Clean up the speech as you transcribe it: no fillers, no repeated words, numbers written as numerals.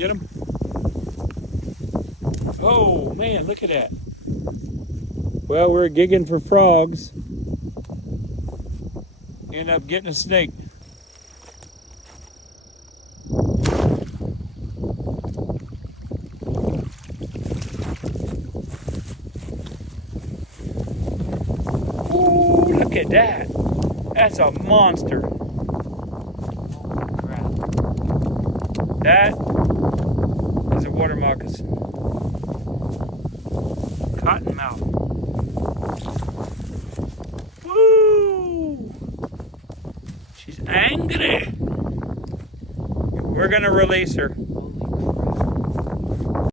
Get him. Oh man, look at that. Well, we're gigging for frogs. End up getting a snake. Ooh, look at that. That's a monster. Holy crap. That is a water moccasin. Cottonmouth. Woo! She's angry. We're gonna release her.